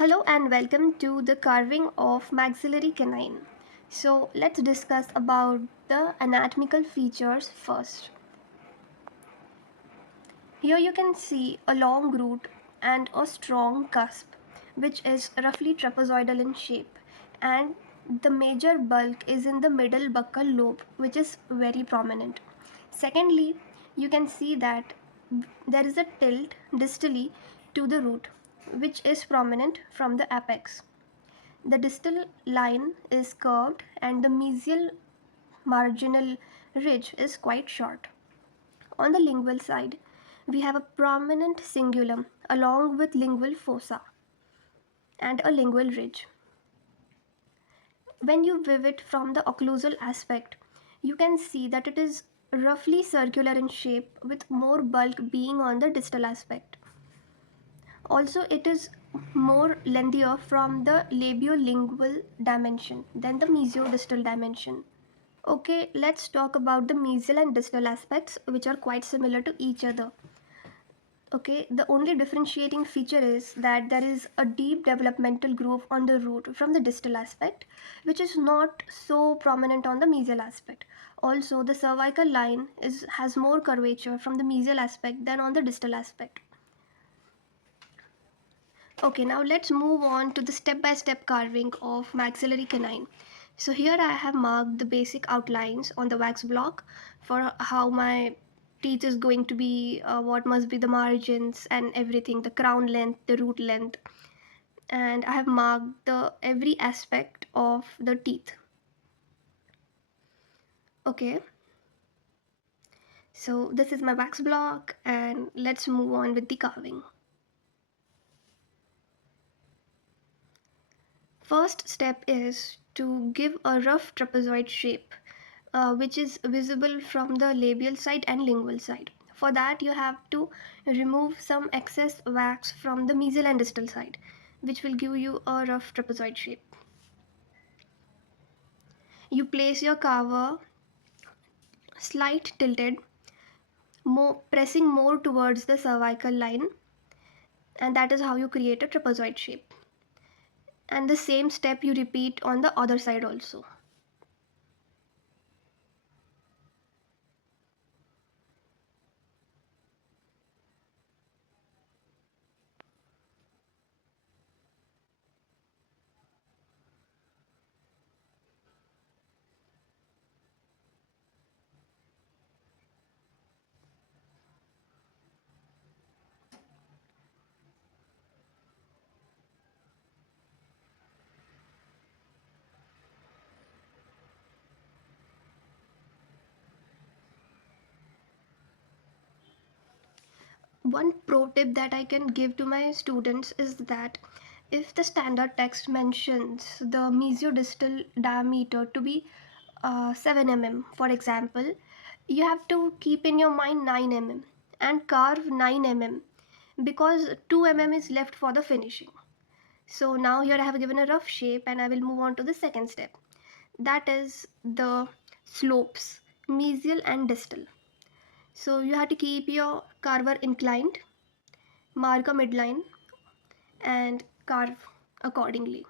Hello and welcome to the carving of maxillary canine. So let's discuss about the anatomical features first. Here you can see a long root and a strong cusp which is roughly trapezoidal in shape, and the major bulk is in the middle buccal lobe which is very prominent. Secondly, you can see that there is a tilt distally to the root which is prominent from the apex. The distal line is curved and the mesial marginal ridge is quite short. On the lingual side, we have a prominent cingulum along with lingual fossa and a lingual ridge. When you view it from the occlusal aspect, you can see that it is roughly circular in shape with more bulk being on the distal aspect. Also, it is more lengthier from the labiolingual dimension than the mesiodistal dimension. Okay, let's talk about the mesial and distal aspects, which are quite similar to each other. Okay, the only differentiating feature is that there is a deep developmental groove on the root from the distal aspect, which is not so prominent on the mesial aspect. Also, the cervical line has more curvature from the mesial aspect than on the distal aspect. Okay, now let's move on to the step-by-step carving of maxillary canine. So here I have marked the basic outlines on the wax block for how my teeth is going to be, what must be the margins and everything, the crown length, the root length, and I have marked the every aspect of the teeth. Okay, so this is my wax block and let's move on with the carving. First step is to give a rough trapezoid shape, which is visible from the labial side and lingual side. For that, you have to remove some excess wax from the mesial and distal side, which will give you a rough trapezoid shape. You place your carver slight tilted, more pressing more towards the cervical line, and that is how you create a trapezoid shape. And the same step you repeat on the other side also. One pro tip that I can give to my students is that if the standard text mentions the mesiodistal diameter to be 7 mm, for example, you have to keep in your mind 9 mm and carve 9 mm because 2 mm is left for the finishing. So now here I have given a rough shape and I will move on to the second step. That is the slopes, mesial and distal. So you have to keep your carver inclined, mark a midline, and carve accordingly.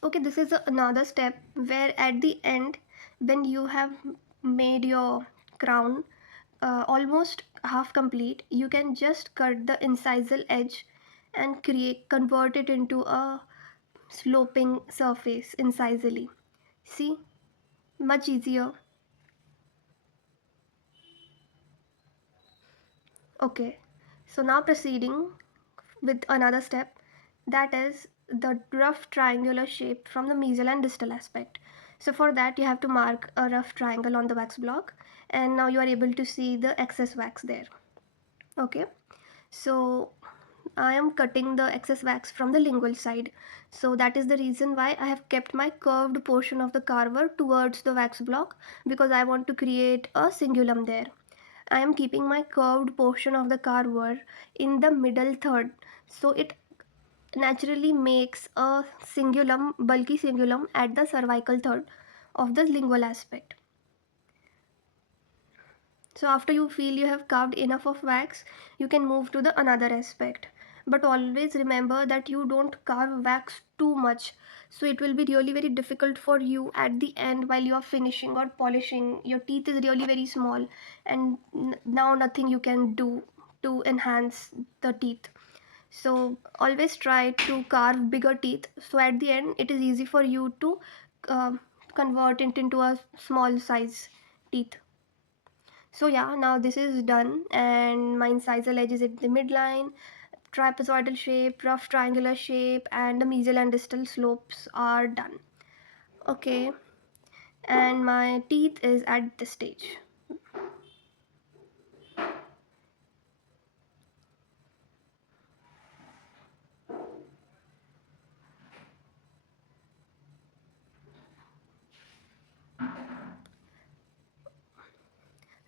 Okay, this is another step where at the end, when you have made your crown almost half complete, you can just cut the incisal edge and convert it into a sloping surface incisally. See, much easier. Okay, so now proceeding with another step, that is the rough triangular shape from the mesial and distal aspect. So for that you have to mark a rough triangle on the wax block, and now you are able to see the excess wax there. Okay, so I am cutting the excess wax from the lingual side. So that is the reason why I have kept my curved portion of the carver towards the wax block, because I want to create a cingulum there. I am keeping my curved portion of the carver in the middle third, so it naturally makes a cingulum, bulky cingulum at the cervical third of the lingual aspect. So after you feel you have carved enough of wax, you can move to the another aspect. But always remember that you don't carve wax too much. So it will be really very difficult for you at the end while you are finishing or polishing. Your teeth is really very small, and now nothing you can do to enhance the teeth. So always try to carve bigger teeth. So at the end it is easy for you to uh, convert it into a small size teeth. So yeah, now this is done, and my incisal edge is at the midline, trapezoidal shape, rough triangular shape, and the mesial and distal slopes are done. Okay, and my teeth is at this stage.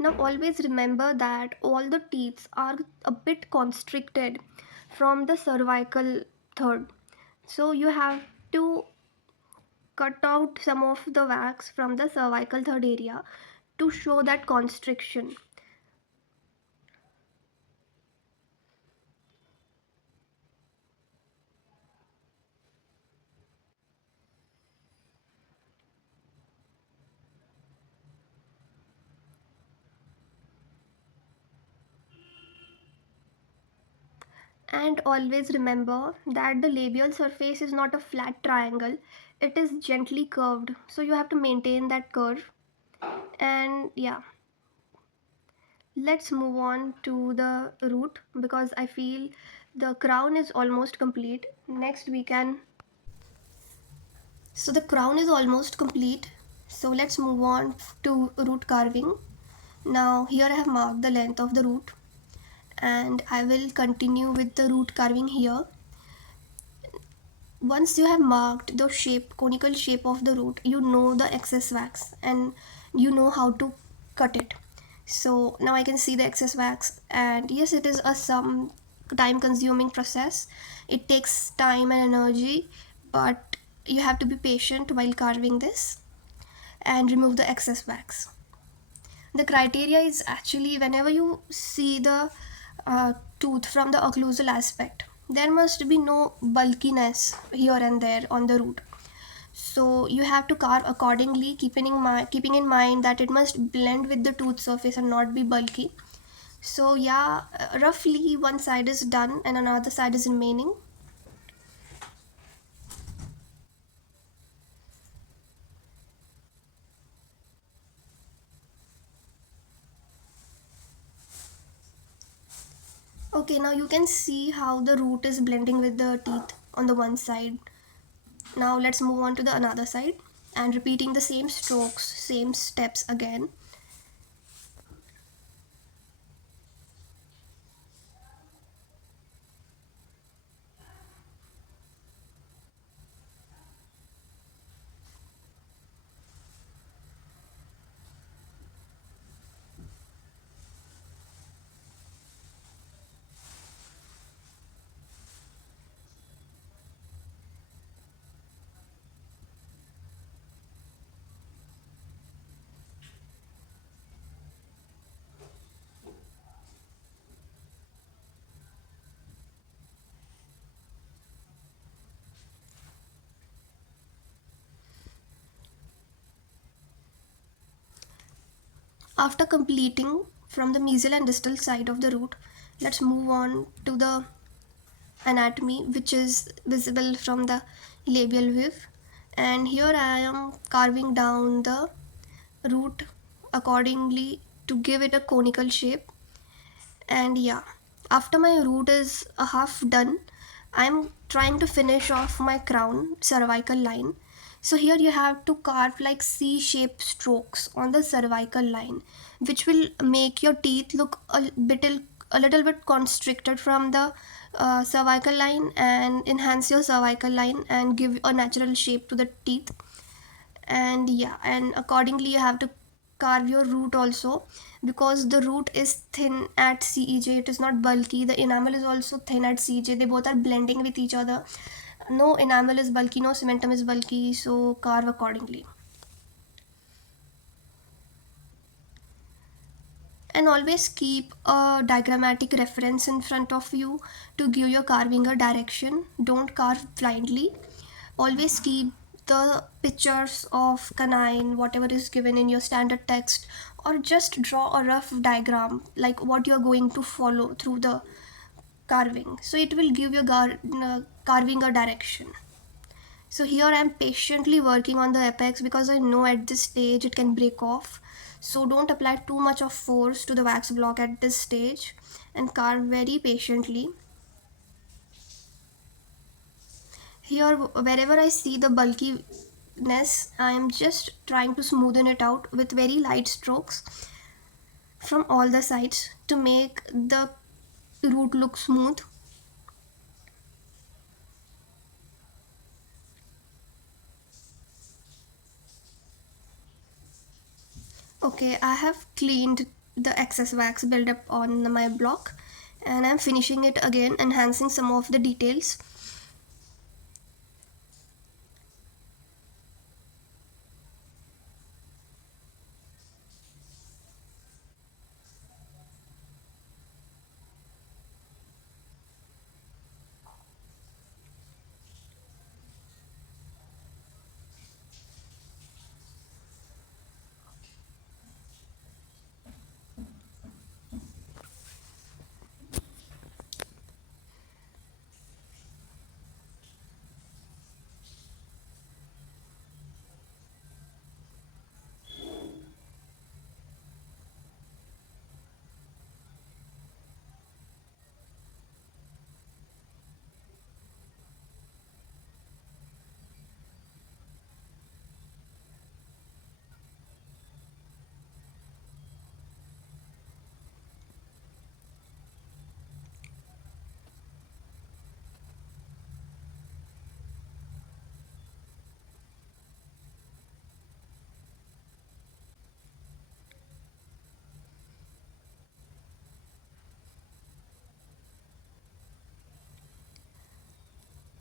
Now always remember that all the teeth are a bit constricted from the cervical third. So you have to cut out some of the wax from the cervical third area to show that constriction. And always remember that the labial surface is not a flat triangle, it is gently curved. So you have to maintain that curve. And yeah, let's move on to the root, because I feel the crown is almost complete. Next we can. So the crown is almost complete. So let's move on to root carving. Now here I have marked the length of the root, and I will continue with the root carving here. Once you have marked the shape, conical shape of the root, you know the excess wax and you know how to cut it. So now I can see the excess wax, and yes, it is a some time consuming process. It takes time and energy, but you have to be patient while carving this and remove the excess wax. The criteria is actually whenever you see the tooth from the occlusal aspect, there must be no bulkiness here and there on the root. So you have to carve accordingly, keeping in mind that it must blend with the tooth surface and not be bulky. So yeah, roughly one side is done and another side is remaining. Okay, now you can see how the root is blending with the teeth on the one side. Now let's move on to the another side and repeating the same strokes, same steps again. After completing from the mesial and distal side of the root, let's move on to the anatomy, which is visible from the labial weave. And here I am carving down the root accordingly to give it a conical shape. And yeah, after my root is a half done, I'm trying to finish off my crown cervical line. So here you have to carve like C-shaped strokes on the cervical line, which will make your teeth look a little bit constricted from the cervical line and enhance your cervical line and give a natural shape to the teeth. And yeah, and accordingly you have to carve your root also, because the root is thin at CEJ, it is not bulky. The enamel is also thin at CEJ, they both are blending with each other. No enamel is bulky, no cementum is bulky, so carve accordingly. And always keep a diagrammatic reference in front of you to give your carving a direction. Don't carve blindly. Always keep the pictures of canine, whatever is given in your standard text, or just draw a rough diagram like what you are going to follow through the carving. So it will give your carving a direction. So here I am patiently working on the apex because I know at this stage it can break off. So don't apply too much of force to the wax block at this stage and carve very patiently. Here wherever I see the bulkiness, I am just trying to smoothen it out with very light strokes from all the sides to make the root look smooth. Okay, I have cleaned the excess wax buildup on my block and I'm finishing it again, enhancing some of the details.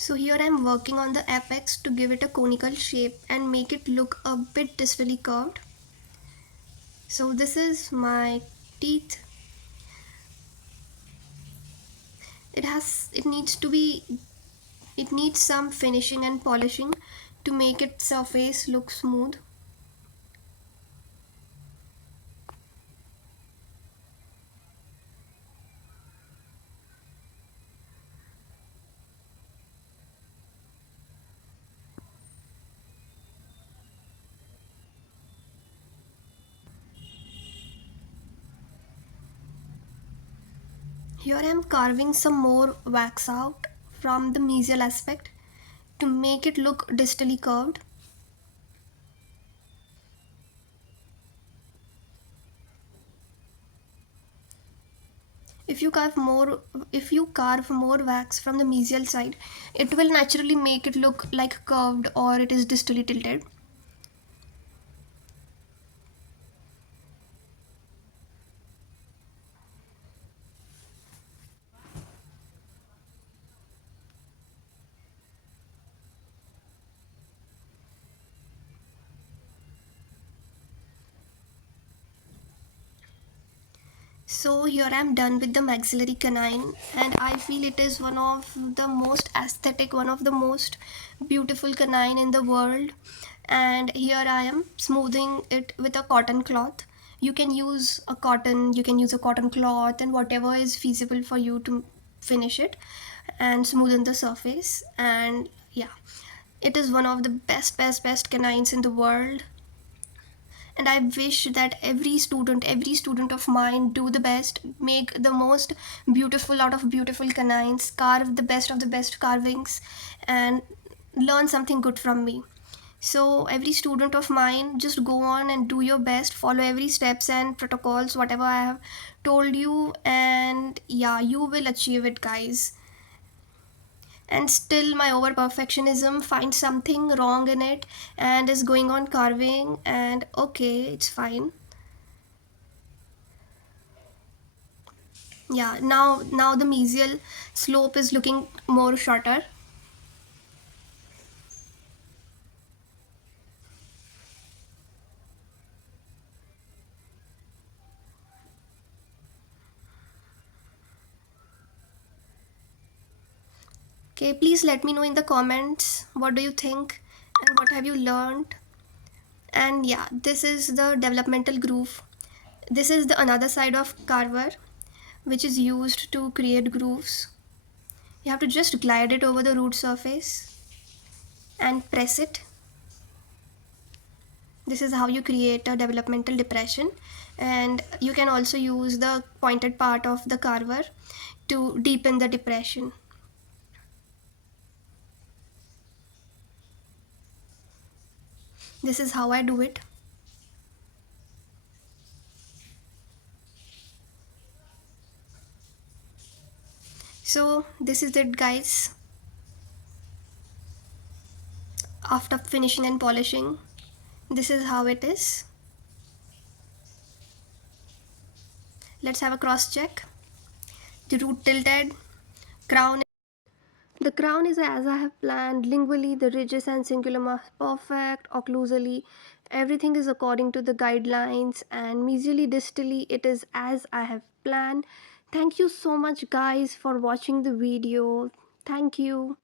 So here I'm working on the apex to give it a conical shape and make it look a bit distally curved. So this is my teeth. It needs some finishing and polishing to make its surface look smooth. Here I am carving some more wax out from the mesial aspect to make it look distally curved. If you carve more wax from the mesial side, it will naturally make it look like curved or it is distally tilted. So here I'm done with the maxillary canine, and I feel it is one of the most aesthetic, one of the most beautiful canine in the world. And here I am smoothing it with a cotton cloth. You can use a cotton, you can use a cotton cloth, and whatever is feasible for you to finish it and smoothen the surface. And yeah, it is one of the best canines in the world, and I wish that every student of mine do the best, make the most beautiful out of beautiful canines, carve the best of the best carvings, and learn something good from me. So every student of mine, just go on and do your best, follow every steps and protocols whatever I have told you, and yeah, you will achieve it, guys. And still my over perfectionism finds something wrong in it and is going on carving, and okay, it's fine. Yeah, now the mesial slope is looking more shorter. Okay, please let me know in the comments what do you think and what have you learned. And yeah, this is the developmental groove. This is the another side of carver, which is used to create grooves. You have to just glide it over the root surface and press it. This is how you create a developmental depression. And you can also use the pointed part of the carver to deepen the depression. This is how I do it. So this is it, guys. After finishing and polishing, this is how it is. Let's have a cross check. The root tilted, crown. The crown is as I have planned. Lingually, the ridges and cingulum are perfect. Occlusally, everything is according to the guidelines. And mesially, distally, it is as I have planned. Thank you so much, guys, for watching the video. Thank you.